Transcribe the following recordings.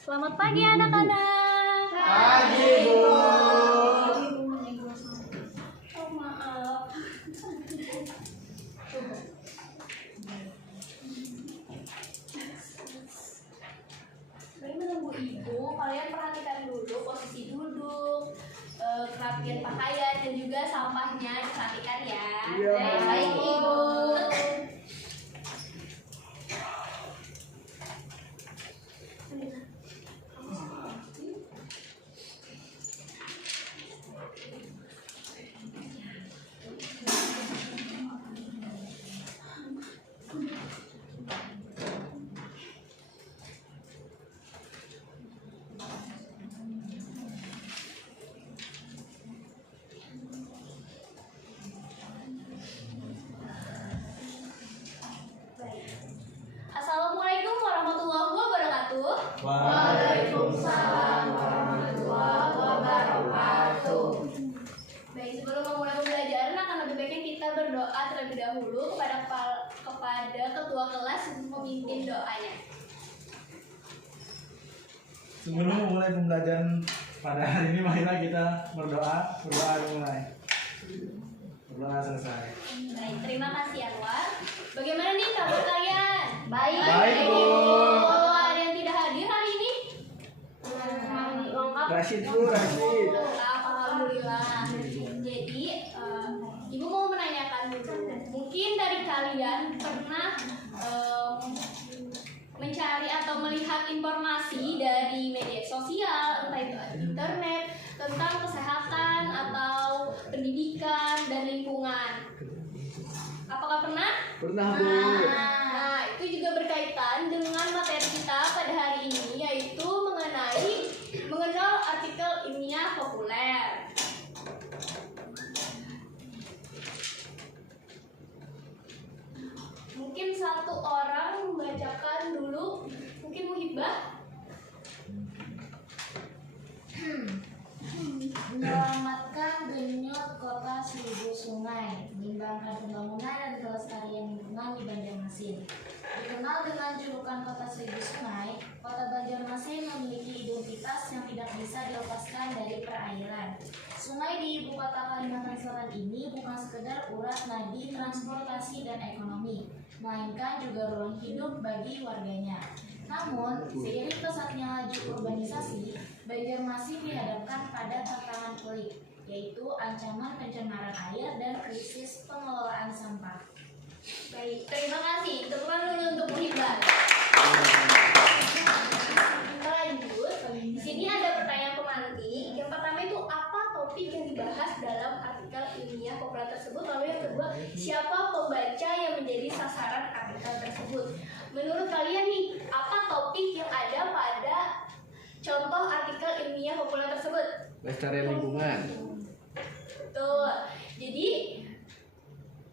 Selamat pagi anak-anak. Pagi, Bu. Oh, maaf. Baik menunggu ibu, kalian perhatikan dulu posisi duduk, kerapian pakaian dan juga sampahnya diperhatikan ya. Iya, Baik ibu. Assalamualaikum warahmatullahi wabarakatuh. Waalaikumsalam warahmatullahi wabarakatuh. Baik, sebelum memulai pembelajaran akan lebih baiknya kita berdoa terlebih dahulu kepada ketua kelas untuk memimpin doanya. Sebelum memulai pembelajaran pada hari ini, marilah kita berdoa. Berdoa mulai. Berdoa selesai. Baik, terima kasih Anwar. Bagaimana nih kabar kalian? Baik, Bu. Kalau ada yang tidak hadir hari ini? Lengkap. Rashid, Bu, Rashid. Lengkap, alhamdulillah. Jadi, Ibu mau menanyakan dulu. Mungkin dari kalian pernah mencari atau melihat informasi dari media sosial, entah itu internet, tentang kesehatan atau pendidikan dan lingkungan. Apakah pernah? Pernah, Bu. Nah, itu juga berkaitan dengan materi kita pada hari ini, yaitu mengenal artikel ilmiah populer. Mungkin satu orang membacakan dulu, mungkin Muhibah. Menyelamatkan denyut kota seribu sungai, mengembangkan pembangunan dan kelestarian lingkungan di Banjarmasin. Dikenal dengan julukan kota seribu sungai, kota Banjarmasin memiliki identitas yang tidak bisa dilepaskan dari perairan. Sungai di ibu kota Kalimantan Selatan ini bukan sekedar urat nadi transportasi dan ekonomi, melainkan juga ruang hidup bagi warganya. Namun, seiring pesatnya laju urbanisasi, Banjarmasin dihadapkan pada tantangan pelik, yaitu ancaman pencemaran air dan krisis pengelolaan sampah. Baik, terima kasih. Teman dulu untuk Muhibah. Kita lanjut. Di sini ada pertanyaan pemantik. Yang pertama itu apa topik yang dibahas dalam artikel ilmiah populer tersebut? Lalu yang kedua, siapa pembaca yang menjadi sasaran artikel tersebut? Menurut kalian nih, apa topik yang ada pada contoh artikel ilmiah populer tersebut? Lestarian lingkungan. Betul. Jadi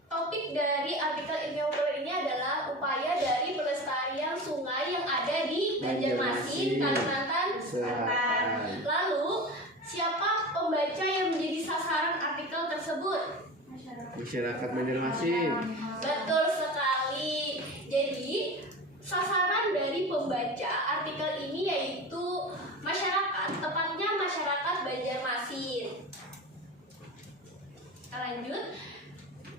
topik dari artikel ilmiah populer ini adalah upaya dari pelestarian sungai yang ada di Banjarmasin, Kalimantan Selatan. Lalu, siapa pembaca yang menjadi sasaran artikel tersebut? Masyarakat Banjarmasin. Betul sekali. Jadi, sasaran dari pembaca artikel ini yaitu masyarakat, tepatnya masyarakat Banjarmasin. Kita lanjut.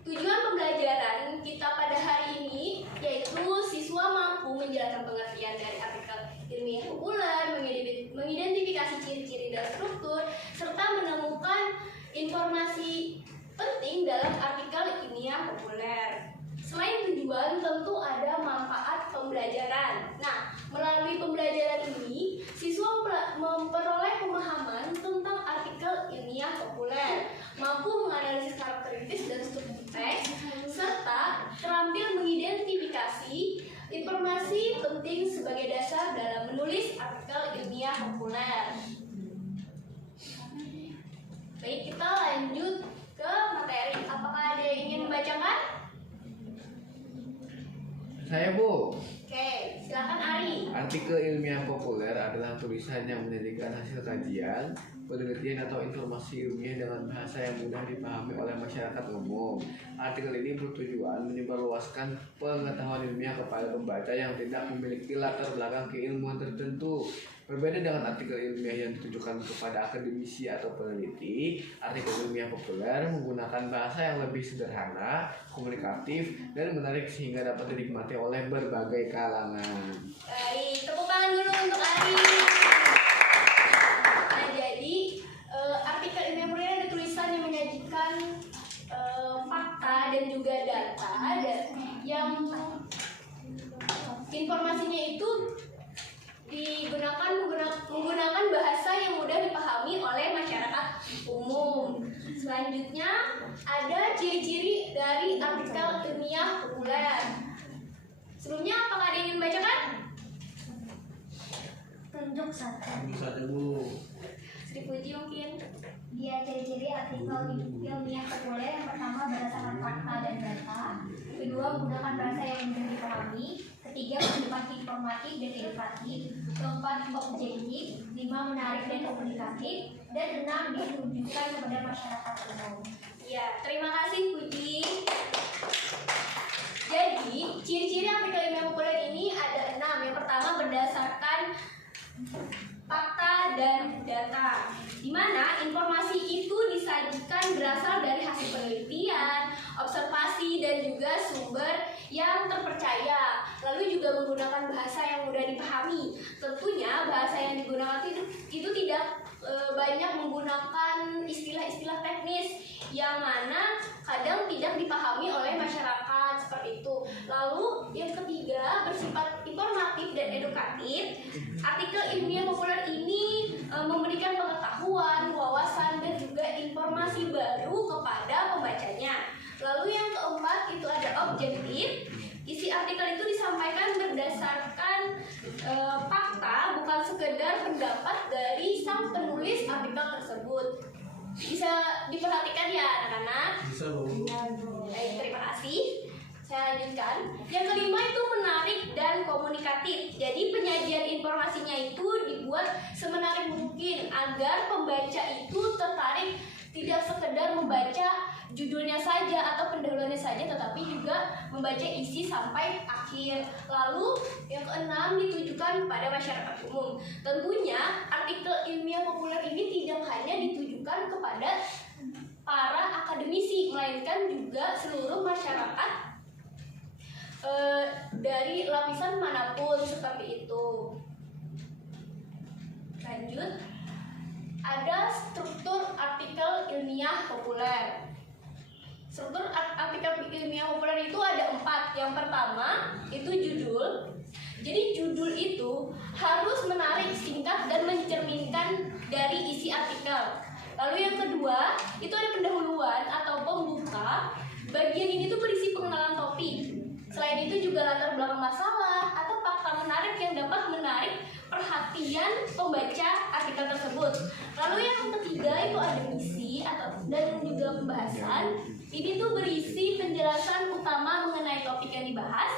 Tujuan pembelajaran kita pada hari ini yaitu siswa mampu menjelaskan pengertian dari artikel ilmiah populer, mengidentifikasi ciri-ciri dan struktur, serta menemukan informasi penting dalam artikel ilmiah populer. Selain tujuan, tentu ada manfaat pembelajaran. Nah, melalui pembelajaran ini, siswa memperoleh pemahaman tentang artikel ilmiah populer, mampu menganalisis karakteristik dan struktur teks, serta terampil mengidentifikasi informasi penting sebagai dasar dalam menulis artikel ilmiah populer. Baik, kita lanjut ke materi. Apakah ada yang ingin membacakan? Saya, Bu. Oke, silakan Ari. Artikel ilmiah populer adalah tulisan yang menjadikan hasil kajian, penelitian atau informasi ilmiah dengan bahasa yang mudah dipahami oleh masyarakat umum. Artikel ini bertujuan menyebarluaskan pengetahuan ilmiah kepada pembaca yang tidak memiliki latar belakang keilmuan tertentu. Berbeda dengan artikel ilmiah yang ditujukan kepada akademisi atau peneliti, artikel ilmiah populer menggunakan bahasa yang lebih sederhana, komunikatif, dan menarik sehingga dapat dinikmati oleh berbagai kalangan. Baik, tepuk tangan dulu untuk Ari. Nah, jadi artikel ilmiah populer ada tulisan yang menyajikan fakta dan juga data yang informasinya itu menggunakan bahasa yang mudah dipahami oleh masyarakat umum. Selanjutnya ada ciri-ciri dari artikel ilmiah populer. Sebelumnya apakah ada yang ingin membacakan? Tunjuk satu. Satu Bu. Sri Puji mungkin. Dia ciri-ciri artikel ilmiah populer yang pertama berdasarkan fakta dan data, kedua menggunakan bahasa yang mudah dipahami, ketiga bersifat informatif dan edukatif, keempat objektif, lima menarik dan komunikatif, dan enam ditujukan kepada masyarakat umum. Ya, terima kasih Puji. Jadi, ciri-ciri artikel ilmiah populer ini ada 6. Yang pertama berdasarkan fakta dan data, di mana informasi itu disajikan berasal dari hasil penelitian, observasi, dan juga sumber yang terpercaya. Lalu juga menggunakan bahasa yang mudah dipahami. Tentunya bahasa yang digunakan itu tidak banyak menggunakan istilah-istilah teknis yang mana kadang tidak dipahami oleh masyarakat seperti itu. Lalu yang ketiga bersifat informatif dan edukatif. Artikel ilmiah populer ini memberikan pengetahuan, wawasan, dan juga informasi baru kepada pembacanya. Lalu yang keempat itu ada objektif. Isi artikel itu disampaikan berdasarkan fakta, bukan sekedar pendapat dari sang penulis artikel tersebut. Bisa diperhatikan ya anak-anak? Bisa Bu. Baik, terima kasih. Saya lanjutkan. Yang kelima itu menarik dan komunikatif. Jadi penyajian informasinya itu dibuat semenarik mungkin agar pembaca itu tertarik, tidak sekedar membaca judulnya saja atau pendahuluannya saja, tetapi juga membaca isi sampai akhir. Lalu yang keenam ditujukan kepada masyarakat umum. Tentunya artikel ilmiah populer ini tidak hanya ditujukan kepada para akademisi, melainkan juga seluruh masyarakat dari lapisan manapun seperti itu. Lanjut, ada struktur artikel ilmiah populer. Struktur artikel ilmiah populer itu ada 4. Yang pertama itu judul. Jadi judul itu harus menarik, singkat, dan mencerminkan dari isi artikel. Lalu yang kedua itu ada pendahuluan atau pembuka. Bagian ini tuh berisi pengenalan topik. Selain itu juga latar belakang masalah atau fakta menarik yang dapat menarik perhatian pembaca artikel tersebut. Lalu yang ketiga itu ada misi dan juga pembahasan. Ini tuh berisi penjelasan utama mengenai topik yang dibahas,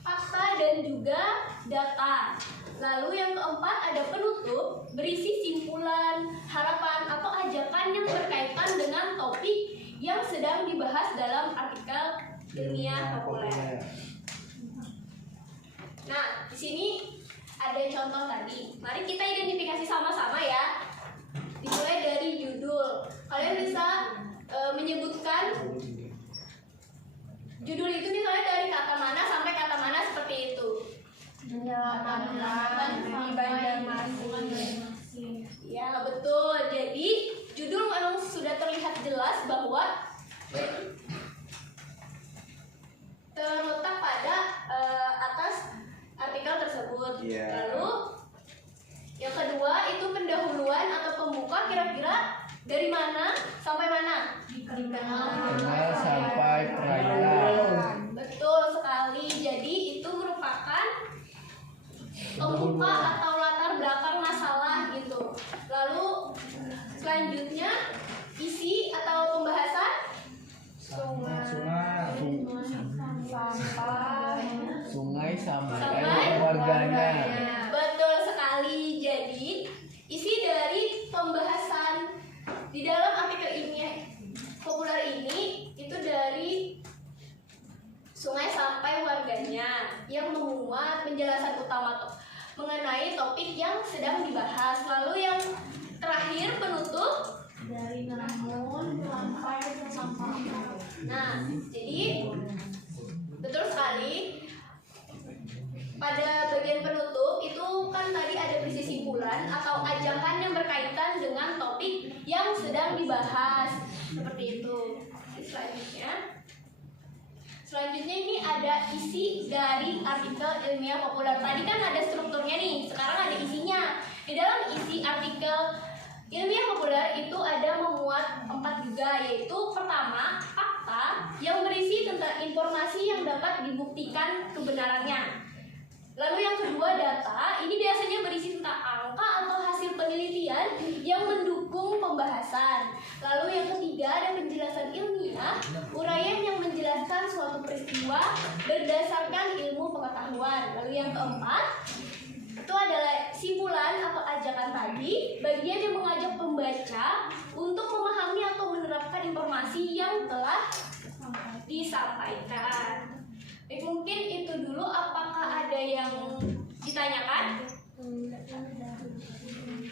fakta dan juga data. Lalu yang keempat ada penutup, berisi simpulan, harapan atau ajakan yang berkaitan dengan topik yang sedang dibahas dalam artikel ilmiah populer. Nah, di sini ada contoh tadi. Mari kita identifikasi sama-sama ya. Dimulai dari judul. Kalian bisa menyebutkan judul itu misalnya dari kata mana sampai kata mana seperti itu. Di Banjarmasin. Ya, betul. Jadi, judul memang sudah terlihat jelas bahwa terletak pada atas artikel tersebut. Lalu yang kedua itu pendahuluan atau pembuka, kira-kira dari mana sampai mana? Kenal sampai perayaan. Betul sekali. Jadi itu merupakan pembuka atau latar belakang masalah gitu. Lalu selanjutnya isi atau pembahasan Sungai sampai warganya. Betul sekali. Jadi isi dari pembahasan di dalam artikel ilmiah populer ini itu dari sungai sampai warganya yang memuat penjelasan utama mengenai topik yang sedang dibahas. Lalu yang terakhir penutup Dari namun sampai ke sampah. Nah, jadi betul sekali. Pada bagian penutup itu kan tadi ada berisi simpulan atau ajakan yang berkaitan dengan topik yang sedang dibahas. Seperti itu. Selanjutnya ini ada isi dari artikel ilmiah populer. Tadi kan ada strukturnya nih, sekarang ada isinya. Di dalam isi artikel ilmiah populer itu ada memuat 4 juga, yaitu pertama, fakta yang berisi tentang informasi yang dapat dibuktikan kebenarannya. Lalu yang kedua, data. Ini biasanya berisi tentang angka atau hasil penelitian yang mendukung pembahasan. Lalu yang ketiga, ada penjelasan ilmiah, uraian yang menjelaskan suatu peristiwa berdasarkan ilmu pengetahuan. Lalu yang keempat, itu adalah simpulan atau ajakan tadi, bagian yang mengajak pembaca untuk memahami atau menerapkan informasi yang telah disampaikan. Mungkin itu dulu. Apakah ada yang ditanyakan?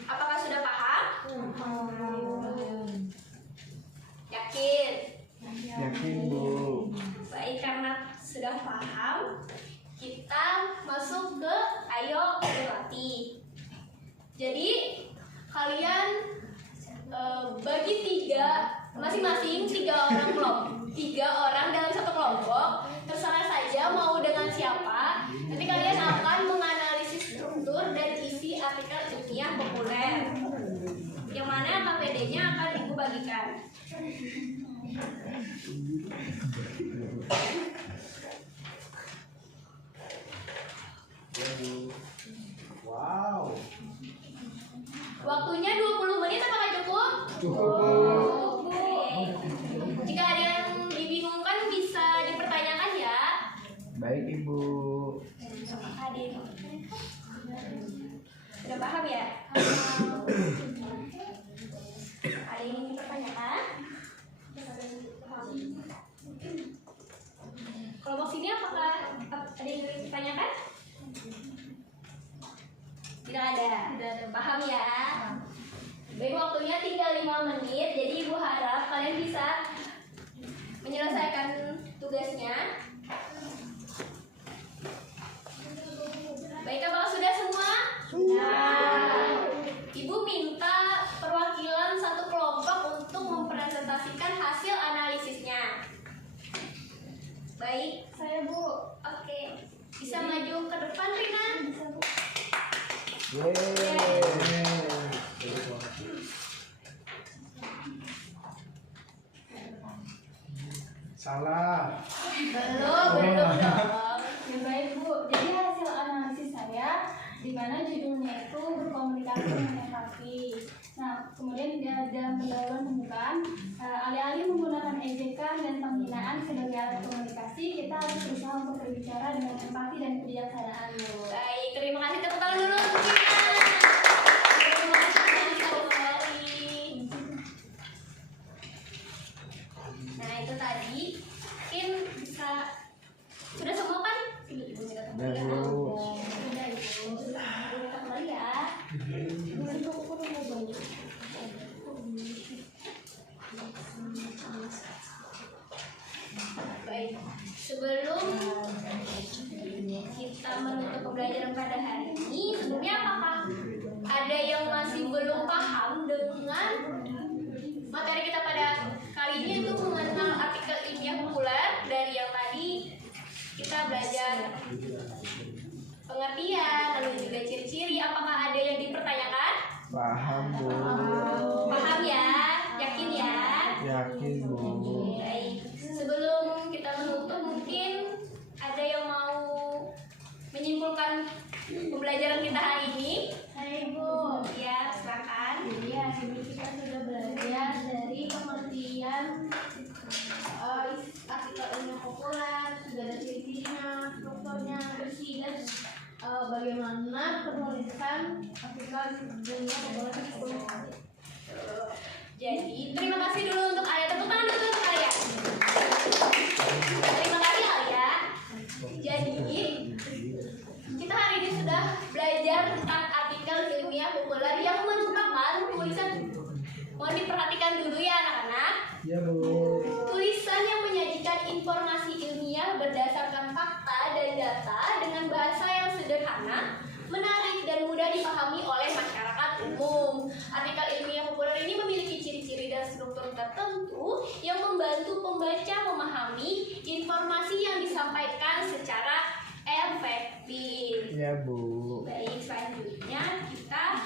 Apakah sudah paham? Yakin? Yakin, Bu. Baik, karena sudah paham, kita masuk ke ayo berlatih. Jadi kalian bagi masing-masing 3 orang kelompok, 3 orang dalam satu kelompok. Terserah saja mau dengan siapa. Nanti kalian akan menganalisis struktur dan isi artikel ilmiah populer. Yang mana KPD-nya akan Ibu bagikan. Wow. Waktunya 20 menit, apakah cukup? Cukup. Jika ada yang dibingungkan bisa dipertanyakan ya. Baik, Ibu. Apakah ada yang sudah paham ya? Ada yang ingin dipertanyakan? Kelompok sini apakah ada yang ingin dipertanyakan? Tidak ada. Paham ya? Baik, waktunya tinggal 5 menit. Jadi Ibu harap kalian bisa menyelesaikan tugasnya. Baik, apakah sudah semua? Sudah. Ibu minta perwakilan satu kelompok untuk mempresentasikan hasil analisisnya. Baik, saya Bu. Oke, bisa maju ke depan, Rina? Bisa, Bu. Salah. Belum dong. Ya baik Bu, jadi hasil analisis saya di mana judulnya itu berkomunikasi dengan empati. Nah, kemudian dalam pendahuluan pembukaan, alih-alih menggunakan ejekan dan penghinaan sebagai alat komunikasi, kita harus berusaha untuk berbicara dengan empati dan kebijaksanaan. Baik, terima kasih. Tepuk tangan dulu untuk Rina. Terima kasih sekali. Nah, itu tadi mungkin bisa sudah semua kan? Ibu minta kembali ya. Sudah Ibu. Minta kembali ya. Baik, sebelum kita menutup pembelajaran pada hari ini, sebelumnya apakah ada yang masih belum paham dengan materi kita pada kali ini, itu mengenal artikel ilmiah populer? Dari yang tadi kita belajar pengertian, lalu juga ciri-ciri. Apakah ada yang dipertanyakan? Paham, Bu. Paham ya? Yakin ya? Yakin, Bu. Baik. Sebelum kita menutup, mungkin ada yang mau menyimpulkan pembelajaran kita hari ini? Hai Bu. Ya, silakan. Jadi hari ini kita sudah belajar dari pengertian artikel ilmiah populer, sudah ada ciri-cirinya, strukturnya, berisi, dan bagaimana penulisan artikel ilmiah populer tersebut. Jadi, terima kasih dulu untuk Alia. Tepuk tangan dulu untuk Alia. Terima kasih Alia. Jadi, kita hari ini sudah belajar tentang ilmiah populer yang merupakan tulisan. Mohon diperhatikan dulu ya anak-anak. Ya Bu. Tulisan yang menyajikan informasi ilmiah berdasarkan fakta dan data dengan bahasa yang sederhana, menarik dan mudah dipahami oleh masyarakat umum. Artikel ilmiah populer ini memiliki ciri-ciri dan struktur tertentu yang membantu pembaca memahami informasi yang disampaikan secara efektif. Ya Bu. Baik, selanjutnya kita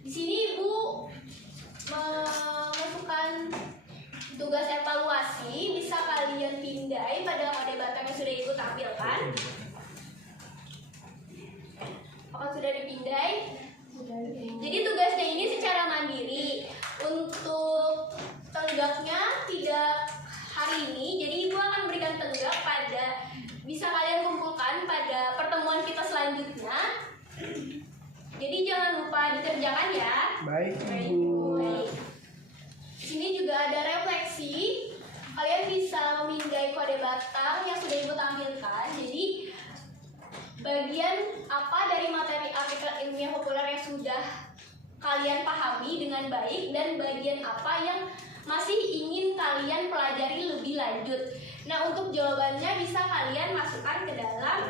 di sini Ibu memasukkan tugas evaluasi. Bisa kalian pindai pada kode batang yang sudah Ibu tampilkan. Apakah sudah dipindai? Jadi tugasnya ini secara mandiri. Untuk tenggaknya tidak hari ini. Jadi Ibu akan berikan tenggak pada, bisa kalian kumpulkan pada pertemuan kita selanjutnya. Jadi jangan lupa dikerjakan ya. Baik Baik, Bu. baik. Di sini juga ada refleksi. Kalian bisa memindai kode batang yang sudah Ibu tampilkan. Jadi bagian apa dari materi artikel ilmiah populer yang sudah kalian pahami dengan baik dan bagian apa yang masih ingin kalian pelajari lebih lanjut. Nah, untuk jawabannya bisa kalian masukkan ke dalam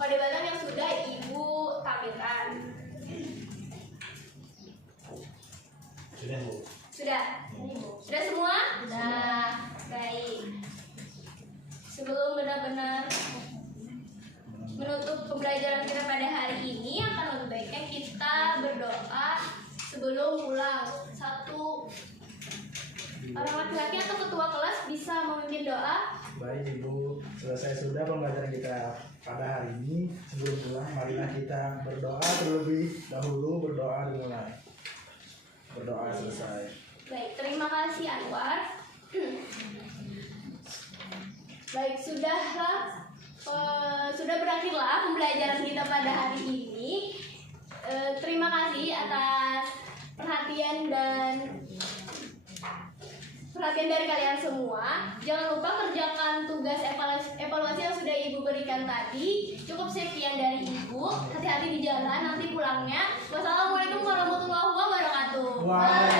kode batang yang sudah Ibu tampilkan. Sudah Bu. Sudah? Sudah semua? Sudah. Baik. Sebelum benar-benar menutup pembelajaran kita pada hari ini, akan lebih baiknya kita berdoa sebelum pulang. Satu orang laki-laki atau ketua kelas bisa memimpin doa. Baik Ibu, selesai sudah pembelajaran kita pada hari ini. Sebelum pulang, marilah kita berdoa terlebih dahulu. Berdoa dimulai. Berdoa selesai. Baik, terima kasih Anwar. Baik, sudah berakhirlah pembelajaran kita pada hari ini. Terima kasih atas perhatian dari kalian semua. Jangan lupa kerjakan tugas evaluasi yang sudah Ibu berikan tadi. Cukup sekian dari Ibu. Hati-hati di jalan nanti pulangnya. Wassalamualaikum warahmatullahi wabarakatuh. Waalaikumsalam.